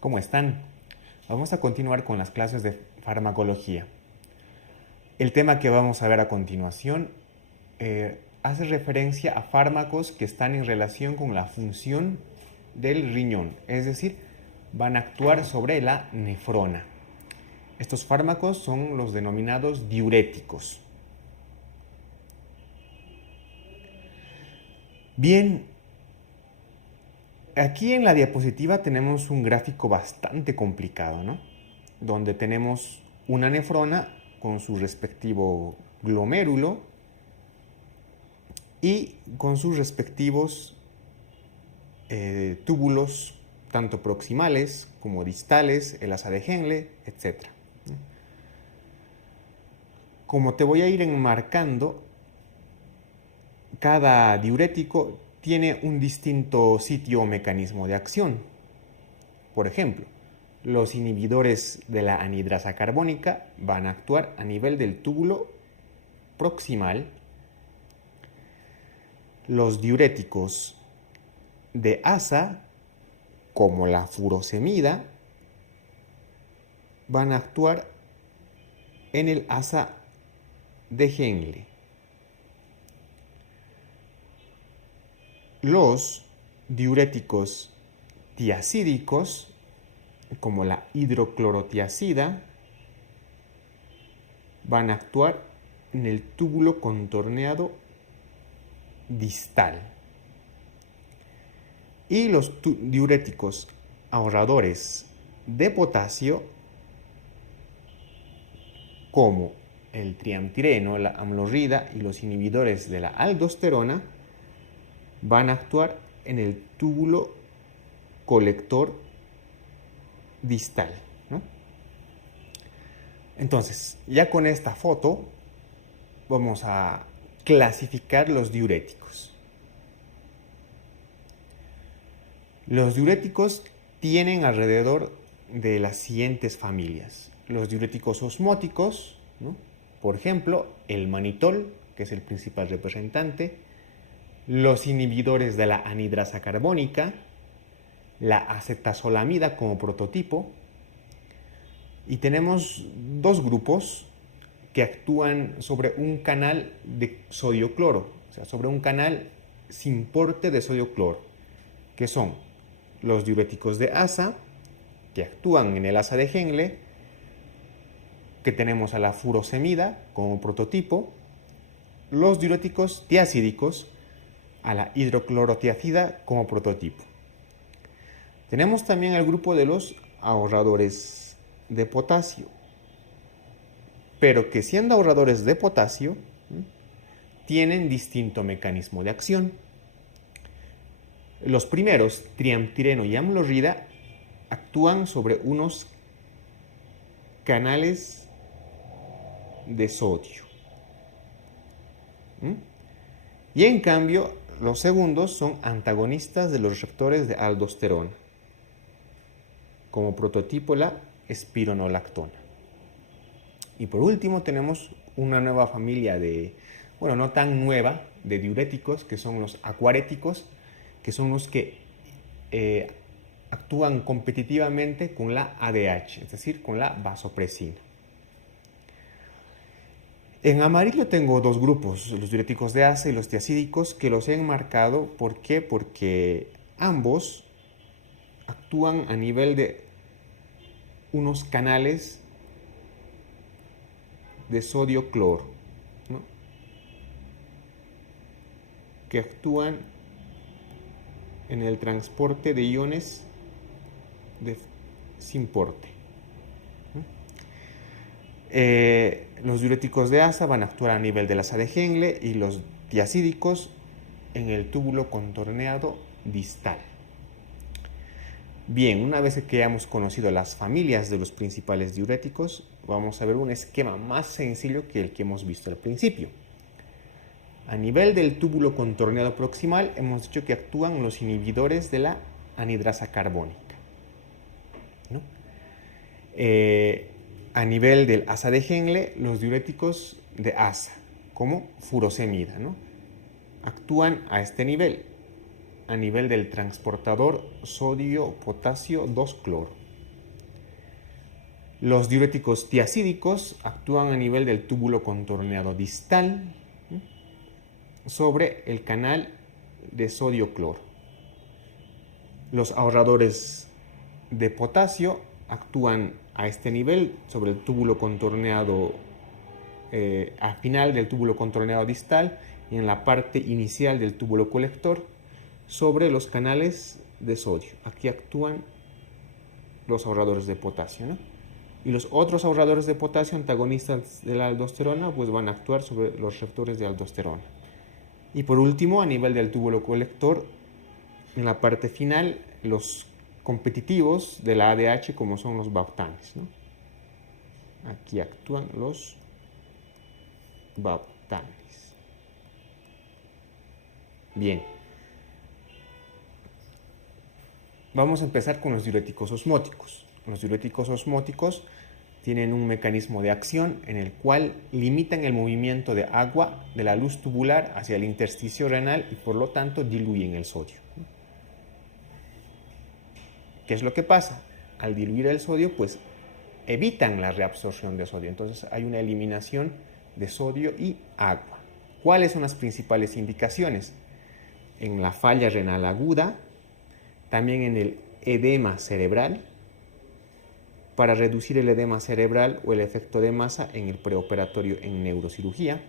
¿Cómo están? Vamos a continuar con las clases de farmacología. El tema que vamos a ver a continuación hace referencia a fármacos que están en relación con la función del riñón, es decir, van a actuar sobre la nefrona. Estos fármacos son los denominados diuréticos. Bien, aquí en la diapositiva tenemos un gráfico bastante complicado, ¿no? Donde tenemos una nefrona con su respectivo glomérulo y con sus respectivos túbulos, tanto proximales como distales, el asa de Henle, etc. Como te voy a ir enmarcando, cada diurético tiene un distinto sitio o mecanismo de acción. Por ejemplo, los inhibidores de la anhidrasa carbónica van a actuar a nivel del túbulo proximal. Los diuréticos de asa, como la furosemida, van a actuar en el asa de Henle. Los diuréticos tiacídicos, como la hidroclorotiazida, van a actuar en el túbulo contorneado distal. Y los diuréticos ahorradores de potasio, como el triamtireno, la amlorrida y los inhibidores de la aldosterona, van a actuar en el túbulo colector distal, ¿no? Entonces, ya con esta foto vamos a clasificar los diuréticos. Los diuréticos tienen alrededor de las siguientes familias. Los diuréticos osmóticos, ¿no? Por ejemplo, el manitol, que es el principal representante, los inhibidores de la anhidrasa carbónica, la acetazolamida como prototipo, y tenemos dos grupos que actúan sobre un canal de sodio-cloro, o sea, sobre un canal sin porte de sodio-cloro, que son los diuréticos de asa, que actúan en el asa de Henle, que tenemos a la furosemida como prototipo, los diuréticos tiacídicos, a la hidroclorotiazida como prototipo. Tenemos también el grupo de los ahorradores de potasio, pero que siendo ahorradores de potasio, tienen distinto mecanismo de acción. Los primeros, triamtireno y amlorrida, actúan sobre unos canales de sodio. Y en cambio, los segundos son antagonistas de los receptores de aldosterona, como prototipo la espironolactona. Y por último tenemos una nueva familia de, bueno, no tan nueva, de diuréticos, que son los acuaréticos, que son los que actúan competitivamente con la ADH, es decir, con la vasopresina. En amarillo tengo dos grupos, los diuréticos de asa y los tiacídicos, que los he enmarcado. ¿Por qué? Porque ambos actúan a nivel de unos canales de sodio-cloro, ¿no? Que actúan en el transporte de iones sin porte. Los diuréticos de asa van a actuar a nivel del asa de Henle y los tiacídicos en el túbulo contorneado distal. Bien, una vez que hayamos conocido las familias de los principales diuréticos, vamos a ver un esquema más sencillo que el que hemos visto al principio. A nivel del túbulo contorneado proximal hemos dicho que actúan los inhibidores de la anhidrasa carbónica, ¿no? A nivel del asa de Henle, los diuréticos de asa, como furosemida, ¿no? Actúan a este nivel, a nivel del transportador sodio-potasio 2-cloro. Los diuréticos tiacídicos actúan a nivel del túbulo contorneado distal sobre el canal de sodio-cloro. Los ahorradores de potasio actúan a este nivel sobre el túbulo contorneado, al final del túbulo contorneado distal y en la parte inicial del túbulo colector sobre los canales de sodio. Aquí actúan los ahorradores de potasio, ¿no? Y los otros ahorradores de potasio antagonistas de la aldosterona pues van a actuar sobre los receptores de aldosterona. Y por último, a nivel del túbulo colector, en la parte final, los competitivos de la ADH como son los baptanes, ¿no? Aquí actúan los baptanes. Bien. Vamos a empezar con los diuréticos osmóticos. Los diuréticos osmóticos tienen un mecanismo de acción en el cual limitan el movimiento de agua de la luz tubular hacia el intersticio renal y por lo tanto diluyen el sodio. ¿Qué es lo que pasa? Al diluir el sodio, pues evitan la reabsorción de sodio. Entonces hay una eliminación de sodio y agua. ¿Cuáles son las principales indicaciones? En la falla renal aguda, también en el edema cerebral, para reducir el edema cerebral o el efecto de masa en el preoperatorio en neurocirugía,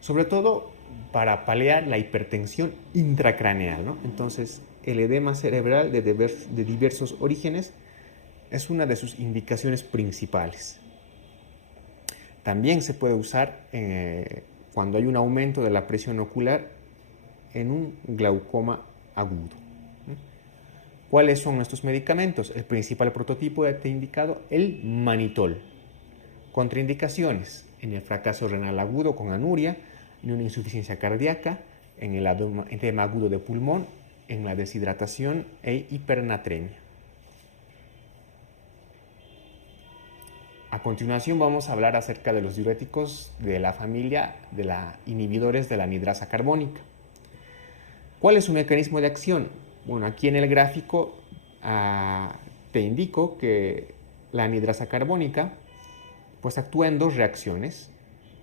sobre todo para paliar la hipertensión intracraneal, ¿no? Entonces, el edema cerebral de diversos orígenes es una de sus indicaciones principales. También se puede usar cuando hay un aumento de la presión ocular en un glaucoma agudo. ¿Cuáles son estos medicamentos? El principal prototipo ya te he indicado, el manitol. Contraindicaciones: en el fracaso renal agudo con anuria, en una insuficiencia cardíaca, en el edema agudo de pulmón, en la deshidratación e hipernatremia. A continuación vamos a hablar acerca de los diuréticos de la familia de los inhibidores de la anidrasa carbónica. ¿Cuál es su mecanismo de acción? Bueno, aquí en el gráfico te indico que la anidrasa carbónica pues actúa en dos reacciones.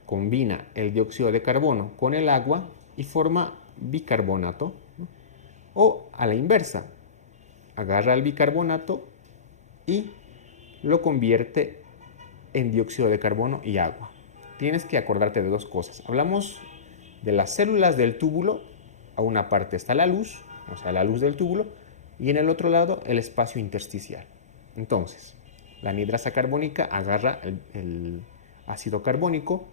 Combina el dióxido de carbono con el agua y forma bicarbonato, ¿no? O a la inversa, agarra el bicarbonato y lo convierte en dióxido de carbono y agua. Tienes que acordarte de dos cosas. Hablamos de las células del túbulo. A una parte está la luz, o sea, la luz del túbulo, y en el otro lado el espacio intersticial. Entonces, la anidrasa carbónica agarra el ácido carbónico,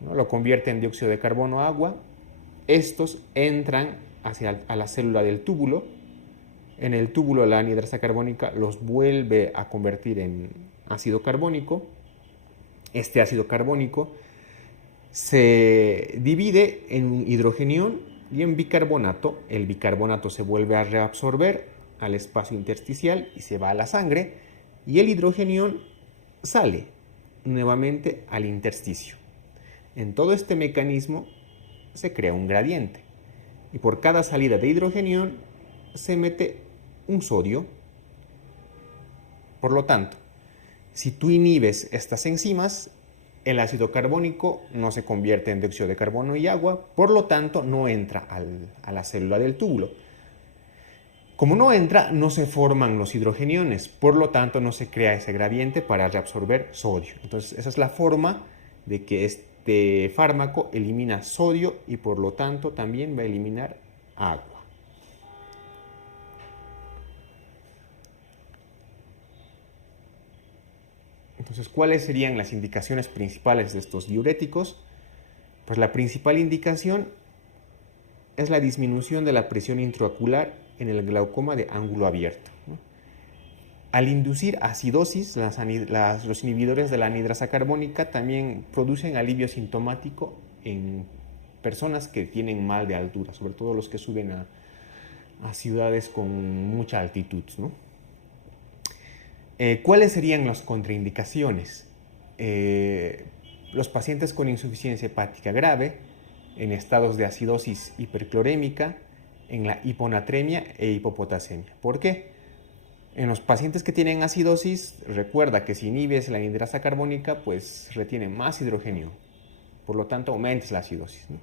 ¿no? Lo convierte en dióxido de carbono, agua. Estos entran a la célula del túbulo. En el túbulo la anidrasa carbónica los vuelve a convertir en ácido carbónico. Este ácido carbónico se divide en un hidrogenión y en bicarbonato. El bicarbonato se vuelve a reabsorber al espacio intersticial y se va a la sangre, y el hidrogenión sale nuevamente al intersticio. En todo este mecanismo se crea un gradiente y por cada salida de hidrogenión se mete un sodio. Por lo tanto, si tú inhibes estas enzimas, el ácido carbónico no se convierte en dióxido de carbono y agua, por lo tanto no entra a la célula del túbulo. Como no entra, no se forman los hidrogeniones, por lo tanto no se crea ese gradiente para reabsorber sodio. Entonces esa es la forma de que este fármaco elimina sodio y por lo tanto también va a eliminar agua. Entonces, ¿cuáles serían las indicaciones principales de estos diuréticos? Pues la principal indicación es la disminución de la presión intraocular en el glaucoma de ángulo abierto, ¿no? Al inducir acidosis, los inhibidores de la anidrasa carbónica también producen alivio sintomático en personas que tienen mal de altura, sobre todo los que suben a ciudades con mucha altitud, ¿no? ¿Cuáles serían las contraindicaciones? Los pacientes con insuficiencia hepática grave, en estados de acidosis hiperclorémica, en la hiponatremia e hipopotasemia. ¿Por qué? En los pacientes que tienen acidosis, recuerda que si inhibes la anhidrasa carbónica, pues retiene más hidrogenio. Por lo tanto, aumentas la acidosis, ¿no?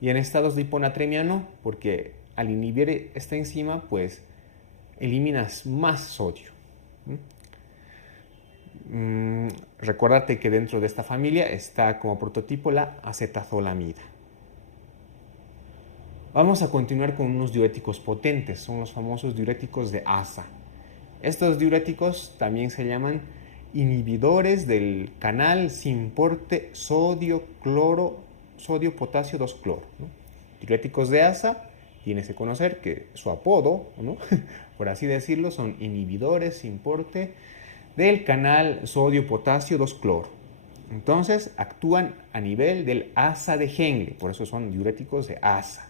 Y en estados de hiponatremia no, porque al inhibir esta enzima, pues eliminas más sodio. Recordarte que dentro de esta familia está como prototipo la acetazolamida. Vamos a continuar con unos diuréticos potentes, son los famosos diuréticos de ASA. Estos diuréticos también se llaman inhibidores del canal Syn-Porte sodio-potasio 2-cloro, ¿no? Diuréticos de ASA, tienes que conocer que su apodo, ¿no? Por así decirlo, son inhibidores Syn-Porte del canal sodio-potasio 2-cloro. Entonces actúan a nivel del asa de Henle, por eso son diuréticos de asa.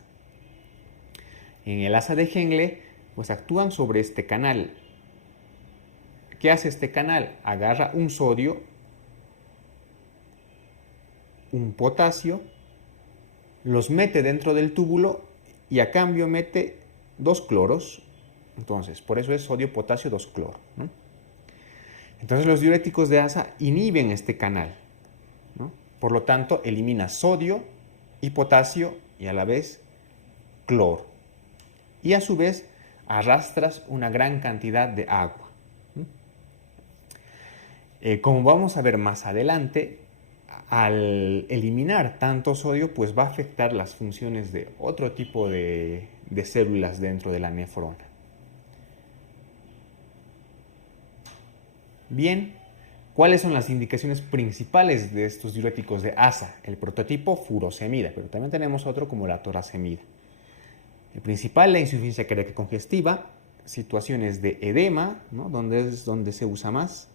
En el asa de Henle, pues actúan sobre este canal. ¿Qué hace este canal? Agarra un sodio, un potasio, los mete dentro del túbulo y a cambio mete 2 cloros. Entonces, por eso es sodio-potasio 2-cloro, ¿no? Entonces los diuréticos de asa inhiben este canal, ¿no? Por lo tanto, elimina sodio y potasio y a la vez cloro. Y a su vez arrastras una gran cantidad de agua. Como vamos a ver más adelante, al eliminar tanto sodio, pues va a afectar las funciones de otro tipo de células dentro de la nefrona. Bien, ¿cuáles son las indicaciones principales de estos diuréticos de ASA? El prototipo furosemida, pero también tenemos otro como la torasemida. El principal, la insuficiencia cardíaca congestiva, situaciones de edema, ¿no? donde se usa más,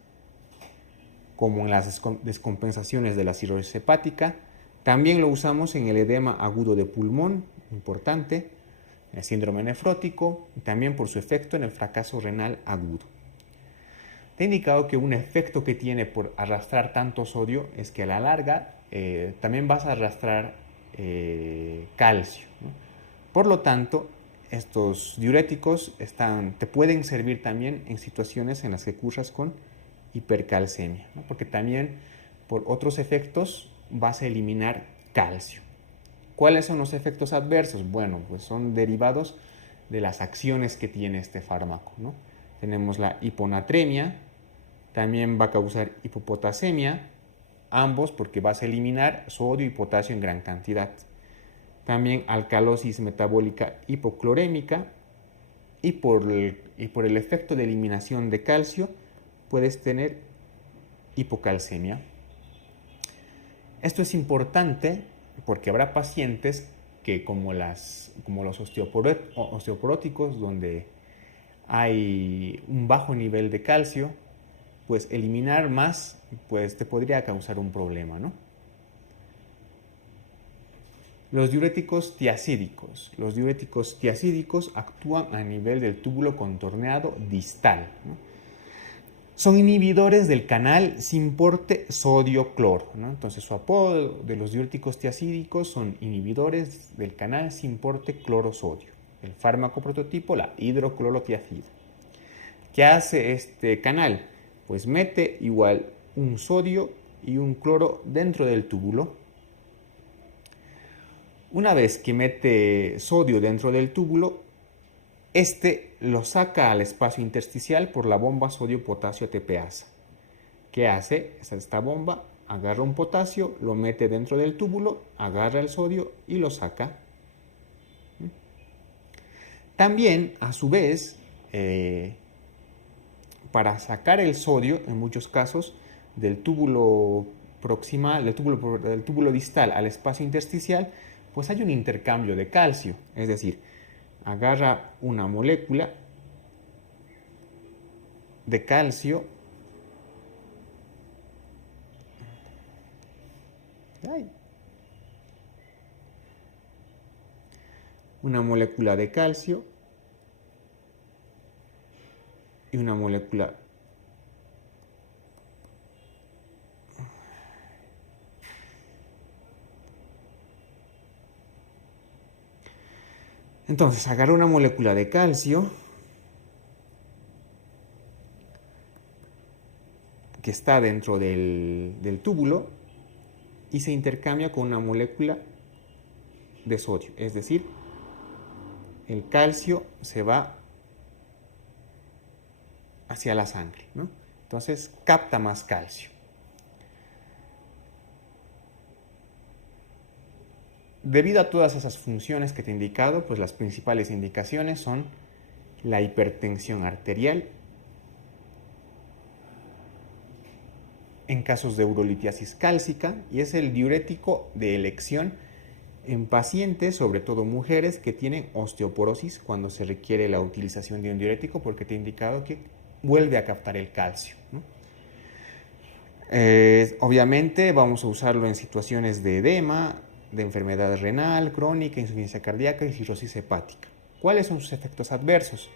como en las descompensaciones de la cirrosis hepática. También lo usamos en el edema agudo de pulmón, importante, el síndrome nefrótico, y también por su efecto en el fracaso renal agudo. Te he indicado que un efecto que tiene por arrastrar tanto sodio es que a la larga también vas a arrastrar calcio, ¿no? Por lo tanto, estos diuréticos te pueden servir también en situaciones en las que curras con hipercalcemia, ¿no? Porque también por otros efectos vas a eliminar calcio. ¿Cuáles son los efectos adversos? Bueno, pues son derivados de las acciones que tiene este fármaco, ¿no? Tenemos la hiponatremia, también va a causar hipopotasemia, ambos porque vas a eliminar sodio y potasio en gran cantidad. También alcalosis metabólica hipoclorémica y por el efecto de eliminación de calcio puedes tener hipocalcemia. Esto es importante porque habrá pacientes que como los osteoporóticos, donde hay un bajo nivel de calcio, pues eliminar más pues te podría causar un problema, ¿no? Los diuréticos tiacídicos. Los diuréticos tiacídicos actúan a nivel del túbulo contorneado distal, ¿no? Son inhibidores del canal Syn-Porte sodio-cloro, ¿no? Entonces su apodo de los diuréticos tiacídicos son inhibidores del canal Syn-Porte cloro-sodio. El fármaco prototipo, la hidroclorotiazida. ¿Qué hace este canal? Pues mete igual un sodio y un cloro dentro del túbulo. Una vez que mete sodio dentro del túbulo, este lo saca al espacio intersticial por la bomba sodio-potasio ATPasa. ¿Qué hace? Esta bomba agarra un potasio, lo mete dentro del túbulo, agarra el sodio y lo saca. También, a su vez, para sacar el sodio, en muchos casos, del túbulo proximal, del túbulo distal al espacio intersticial, pues hay un intercambio de calcio, es decir, agarra una molécula de calcio y una molécula entonces agarra una molécula de calcio que está dentro del túbulo y se intercambia con una molécula de sodio. Es decir, el calcio se va hacia la sangre, ¿no? Entonces capta más calcio. Debido a todas esas funciones que te he indicado, pues las principales indicaciones son la hipertensión arterial, en casos de urolitiasis cálcica, y es el diurético de elección en pacientes, sobre todo mujeres, que tienen osteoporosis cuando se requiere la utilización de un diurético, porque te he indicado que vuelve a captar el calcio, ¿no? Obviamente vamos a usarlo en situaciones de edema, de enfermedad renal crónica, insuficiencia cardíaca y cirrosis hepática. ¿Cuáles son sus efectos adversos?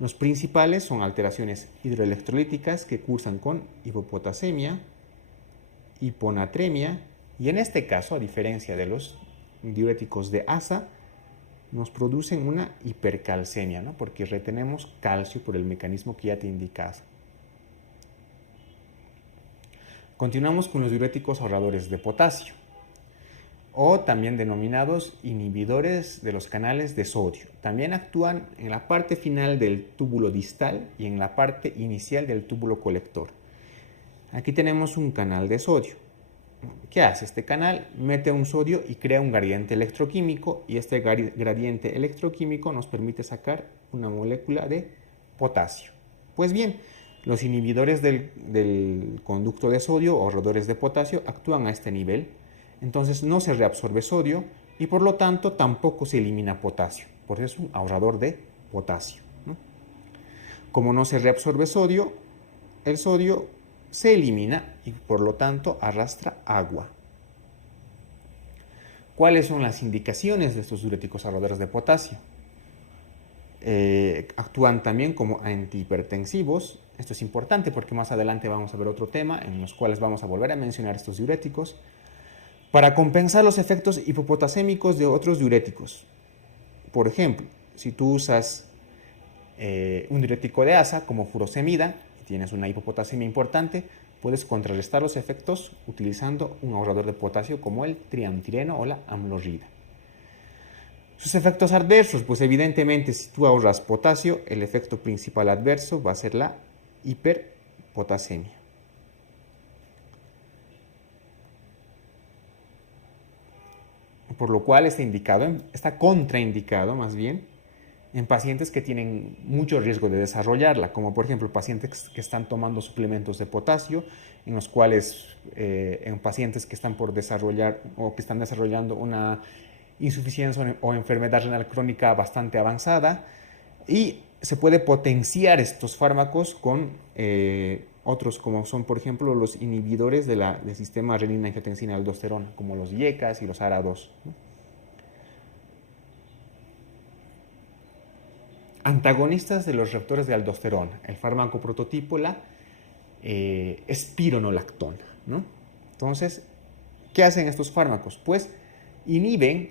Los principales son alteraciones hidroelectrolíticas que cursan con hipopotasemia, hiponatremia, y en este caso, a diferencia de los diuréticos de ASA, nos producen una hipercalcemia, ¿no? Porque retenemos calcio por el mecanismo que ya te he indicado. Continuamos con los diuréticos ahorradores de potasio, o también denominados inhibidores de los canales de sodio. También actúan en la parte final del túbulo distal y en la parte inicial del túbulo colector. Aquí tenemos un canal de sodio. ¿Qué hace este canal? Mete un sodio y crea un gradiente electroquímico, y este gradiente electroquímico nos permite sacar una molécula de potasio. Pues bien, los inhibidores del conducto de sodio o ahorradores de potasio actúan a este nivel. Entonces no se reabsorbe sodio y por lo tanto tampoco se elimina potasio. Por eso es un ahorrador de potasio, ¿no? Como no se reabsorbe sodio, el sodio se elimina y por lo tanto arrastra agua. ¿Cuáles son las indicaciones de estos diuréticos ahorradores de potasio? Actúan también como antihipertensivos. Esto es importante porque más adelante vamos a ver otro tema en los cuales vamos a volver a mencionar estos diuréticos, para compensar los efectos hipopotasémicos de otros diuréticos. Por ejemplo, si tú usas un diurético de ASA como furosemida y tienes una hipopotasemia importante, puedes contrarrestar los efectos utilizando un ahorrador de potasio como el triamtireno o la amlorrida. Sus efectos adversos, pues evidentemente si tú ahorras potasio, el efecto principal adverso va a ser la hiperpotasemia. Por lo cual está contraindicado más bien en pacientes que tienen mucho riesgo de desarrollarla, como por ejemplo pacientes que están tomando suplementos de potasio, en los cuales en pacientes que están por desarrollar o que están desarrollando una insuficiencia o enfermedad renal crónica bastante avanzada, y se puede potenciar estos fármacos con otros, como son por ejemplo los inhibidores del sistema renina-angiotensina-aldosterona, como los IECAS y los ARA2, ¿no? Antagonistas de los receptores de aldosterona. El fármaco prototipo, la espironolactona, ¿no? Entonces, ¿qué hacen estos fármacos? Pues inhiben,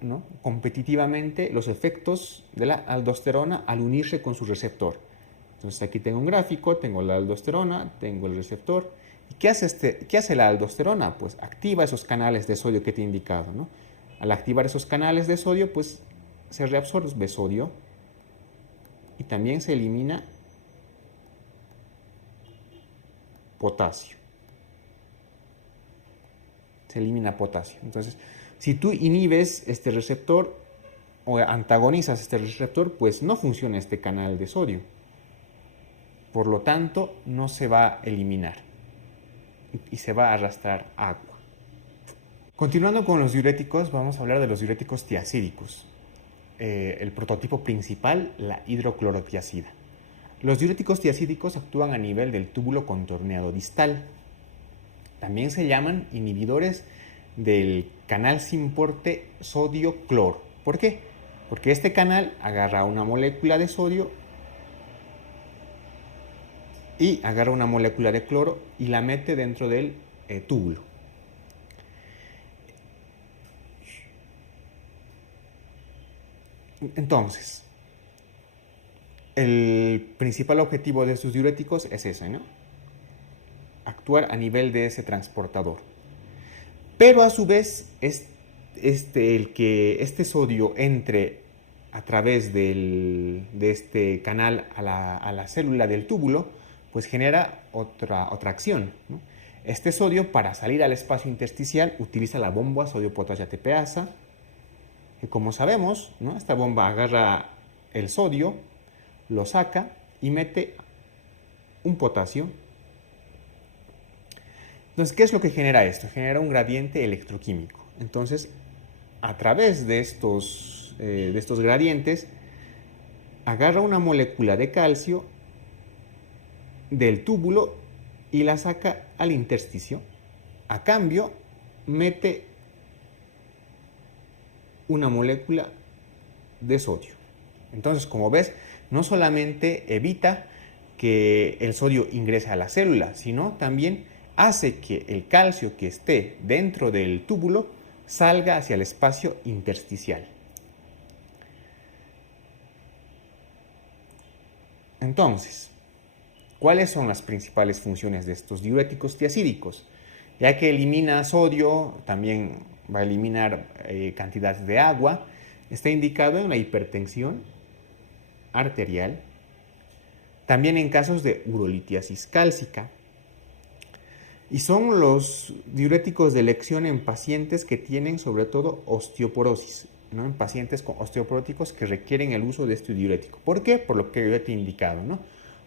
¿no?, competitivamente los efectos de la aldosterona al unirse con su receptor. Entonces aquí tengo un gráfico, tengo la aldosterona, tengo el receptor. ¿Y qué hace la aldosterona? Pues activa esos canales de sodio que te he indicado, ¿no? Al activar esos canales de sodio, pues se reabsorbe sodio y también se elimina potasio. Se elimina potasio. Entonces, si tú inhibes este receptor o antagonizas este receptor, pues no funciona este canal de sodio. Por lo tanto, no se va a eliminar y se va a arrastrar agua. Continuando con los diuréticos, vamos a hablar de los diuréticos tiacídicos. El prototipo principal, la hidroclorotiazida. Los diuréticos tiacídicos actúan a nivel del túbulo contorneado distal. También se llaman inhibidores del canal sin porte sodio-cloro. ¿Por qué? Porque este canal agarra una molécula de sodio y agarra una molécula de cloro y la mete dentro del túbulo. Entonces, el principal objetivo de estos diuréticos es ese, ¿no? actuar a nivel de ese transportador. Pero a su vez, este sodio entre a través de este canal a la célula del túbulo, pues genera otra acción, ¿no? Este sodio, para salir al espacio intersticial, utiliza la bomba sodio-potasio ATPasa, que como sabemos, ¿no?, esta bomba agarra el sodio, lo saca y mete un potasio. Entonces, ¿qué es lo que genera esto? Genera un gradiente electroquímico. Entonces, a través de estos gradientes, agarra una molécula de calcio del túbulo y la saca al intersticio. A cambio, mete una molécula de sodio. Entonces, como ves, no solamente evita que el sodio ingrese a la célula, sino también hace que el calcio que esté dentro del túbulo salga hacia el espacio intersticial. Entonces, ¿cuáles son las principales funciones de estos diuréticos tiacídicos? Ya que elimina sodio, también va a eliminar cantidades de agua. Está indicado en la hipertensión arterial, también en casos de urolitiasis cálcica. Y son los diuréticos de elección en pacientes que tienen sobre todo osteoporosis, ¿no?, en pacientes con osteoporóticos que requieren el uso de este diurético. ¿Por qué? Por lo que yo te he indicado, ¿no?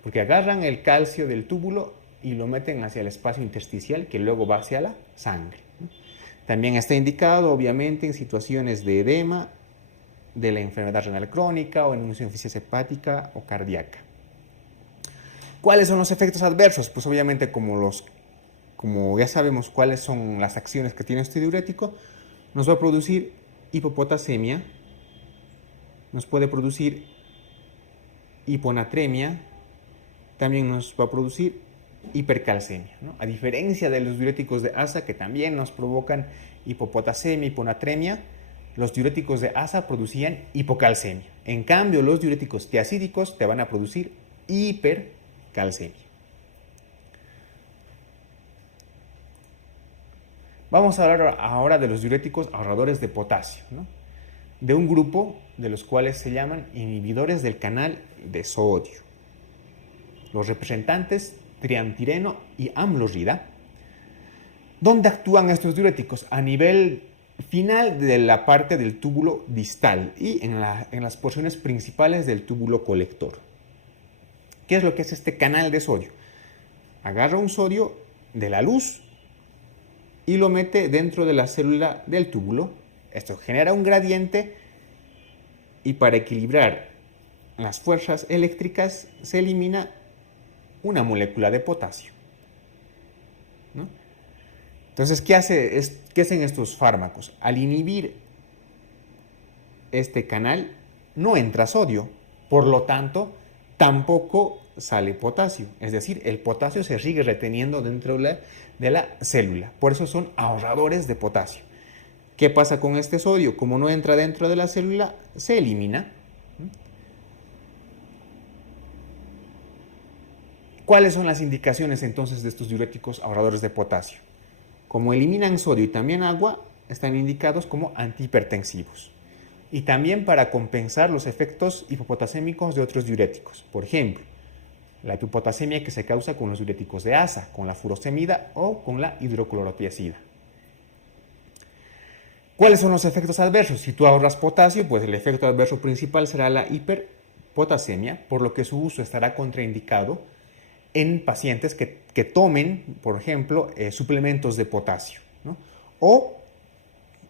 Porque agarran el calcio del túbulo y lo meten hacia el espacio intersticial, que luego va hacia la sangre, ¿no? También está indicado, obviamente, en situaciones de edema, de la enfermedad renal crónica o en insuficiencia hepática o cardíaca. ¿Cuáles son los efectos adversos? Pues obviamente, como ya sabemos cuáles son las acciones que tiene este diurético, nos va a producir hipopotasemia, nos puede producir hiponatremia, también nos va a producir hipercalcemia, ¿no? A diferencia de los diuréticos de asa, que también nos provocan hipopotasemia, hiponatremia, los diuréticos de asa producían hipocalcemia. En cambio, los diuréticos tiacídicos te van a producir hipercalcemia. Vamos a hablar ahora de los diuréticos ahorradores de potasio, ¿no?, de un grupo de los cuales se llaman inhibidores del canal de sodio. Los representantes triantireno y amlorrida. ¿Dónde actúan estos diuréticos? A nivel final de la parte del túbulo distal y en las porciones principales del túbulo colector. ¿Qué es lo que es este canal de sodio? Agarra un sodio de la luz y lo mete dentro de la célula del túbulo. Esto genera un gradiente y para equilibrar las fuerzas eléctricas se elimina una molécula de potasio, ¿no? Entonces, ¿qué hacen estos fármacos? Al inhibir este canal no entra sodio, por lo tanto tampoco sale potasio, es decir, el potasio se sigue reteniendo dentro de la célula. Por eso son ahorradores de potasio. ¿Qué pasa con este sodio? Como no entra dentro de la célula, se elimina. ¿Cuáles son las indicaciones entonces de estos diuréticos ahorradores de potasio? Como eliminan sodio y también agua, están indicados como antihipertensivos. Y también para compensar los efectos hipopotasémicos de otros diuréticos. Por ejemplo, la hipopotasemia que se causa con los diuréticos de asa, con la furosemida o con la hidroclorotiazida. ¿Cuáles son los efectos adversos? Si tú ahorras potasio, pues el efecto adverso principal será la hiperpotasemia, por lo que su uso estará contraindicado en pacientes que tomen, por ejemplo, suplementos de potasio, ¿no?, o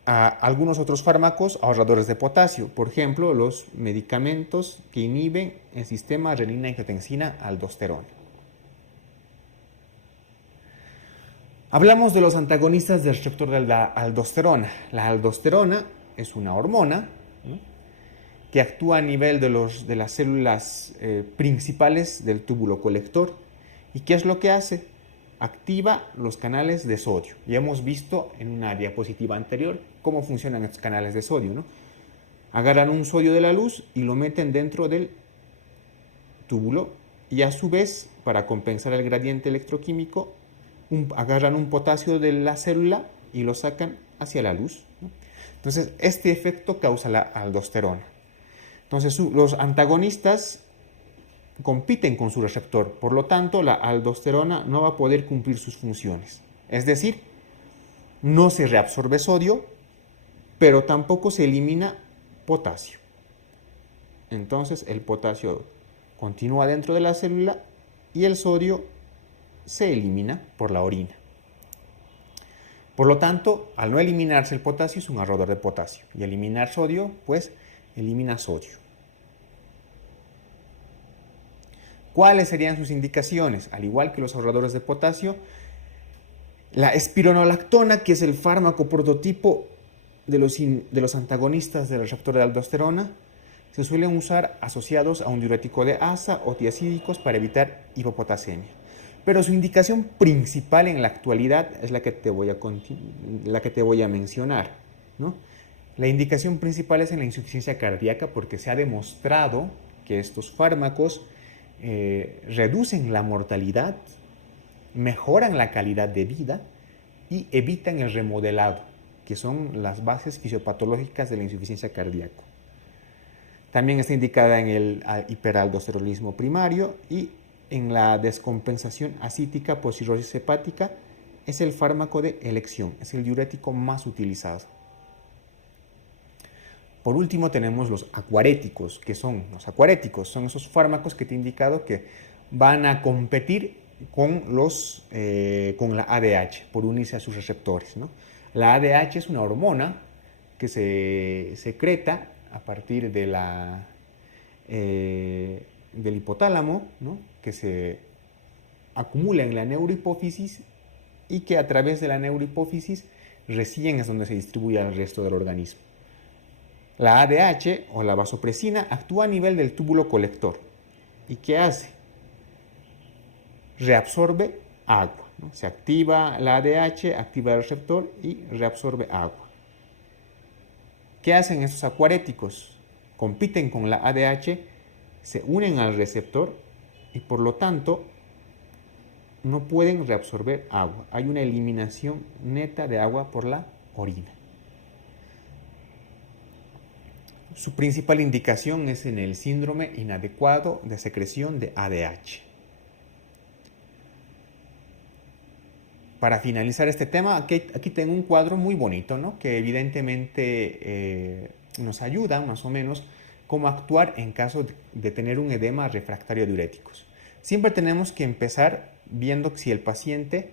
algunos otros fármacos ahorradores de potasio, por ejemplo, los medicamentos que inhiben el sistema renina-angiotensina-aldosterona. Hablamos de los antagonistas del receptor de la aldosterona. La aldosterona es una hormona, ¿no?, que actúa a nivel de las células principales del túbulo colector. ¿Y qué es lo que hace? Activa los canales de sodio. Ya hemos visto en una diapositiva anterior cómo funcionan estos canales de sodio, ¿no? Agarran un sodio de la luz y lo meten dentro del túbulo y a su vez, para compensar el gradiente electroquímico, agarran un potasio de la célula y lo sacan hacia la luz, ¿no? Entonces, este efecto causa la aldosterona. Entonces, los antagonistas compiten con su receptor, por lo tanto, la aldosterona no va a poder cumplir sus funciones. Es decir, no se reabsorbe sodio, pero tampoco se elimina potasio. Entonces, el potasio continúa dentro de la célula y el sodio se elimina por la orina. Por lo tanto, al no eliminarse el potasio, es un ahorrador de potasio. Y eliminar sodio, pues, elimina sodio. ¿Cuáles serían sus indicaciones? Al igual que los ahorradores de potasio, la espironolactona, que es el fármaco prototipo de los antagonistas del receptor de aldosterona, se suelen usar asociados a un diurético de asa o tiacídicos para evitar hipopotasemia. Pero su indicación principal en la actualidad es la que te voy a mencionar, ¿no? La indicación principal es en la insuficiencia cardíaca porque se ha demostrado que estos fármacos reducen la mortalidad, mejoran la calidad de vida y evitan el remodelado, que son las bases fisiopatológicas de la insuficiencia cardíaca. También está indicada en el hiperaldosteronismo primario y en la descompensación acítica por cirrosis hepática. Es el fármaco de elección, es el diurético más utilizado. Por último tenemos los acuaréticos, que son los acuaréticos, son esos fármacos que te he indicado que van a competir con la ADH por unirse a sus receptores, ¿no? La ADH es una hormona que se secreta a partir de del hipotálamo, ¿no? Que se acumula en la neurohipófisis y que a través de la neurohipófisis recién es donde se distribuye al resto del organismo. La ADH o la vasopresina actúa a nivel del túbulo colector. ¿Y qué hace? Reabsorbe agua, ¿no? Se activa la ADH, activa el receptor y reabsorbe agua. ¿Qué hacen estos acuaréticos? Compiten con la ADH, se unen al receptor y por lo tanto no pueden reabsorber agua. Hay una eliminación neta de agua por la orina. Su principal indicación es en el síndrome inadecuado de secreción de ADH. Para finalizar este tema, aquí tengo un cuadro muy bonito, ¿no? Que evidentemente nos ayuda más o menos cómo actuar en caso de tener un edema refractario a diuréticos. Siempre tenemos que empezar viendo si el paciente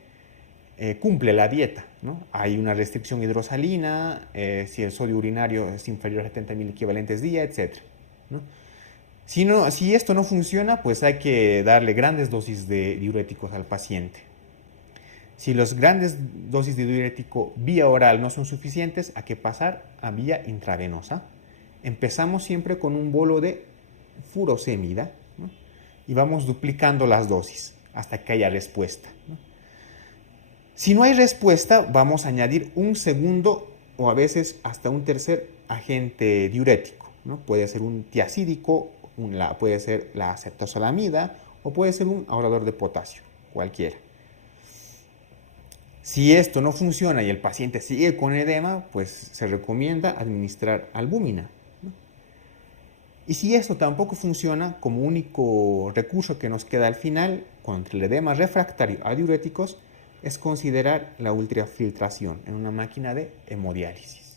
cumple la dieta, ¿no? Hay una restricción hidrosalina, si el sodio urinario es inferior a 70.000 equivalentes día, etc., ¿no? Si esto no funciona, pues hay que darle grandes dosis de diuréticos al paciente. Si las grandes dosis de diurético vía oral no son suficientes, hay que pasar a vía intravenosa. Empezamos siempre con un bolo de furosemida, ¿no? Y vamos duplicando las dosis hasta que haya respuesta, ¿no? Si no hay respuesta, vamos a añadir un segundo o a veces hasta un tercer agente diurético, ¿no? Puede ser un tiacídico, puede ser la acetosalamida o puede ser un ahorrador de potasio, cualquiera. Si esto no funciona y el paciente sigue con edema, pues se recomienda administrar albúmina, ¿no? Y si esto tampoco funciona, como único recurso que nos queda al final contra el edema refractario a diuréticos es considerar la ultrafiltración en una máquina de hemodiálisis.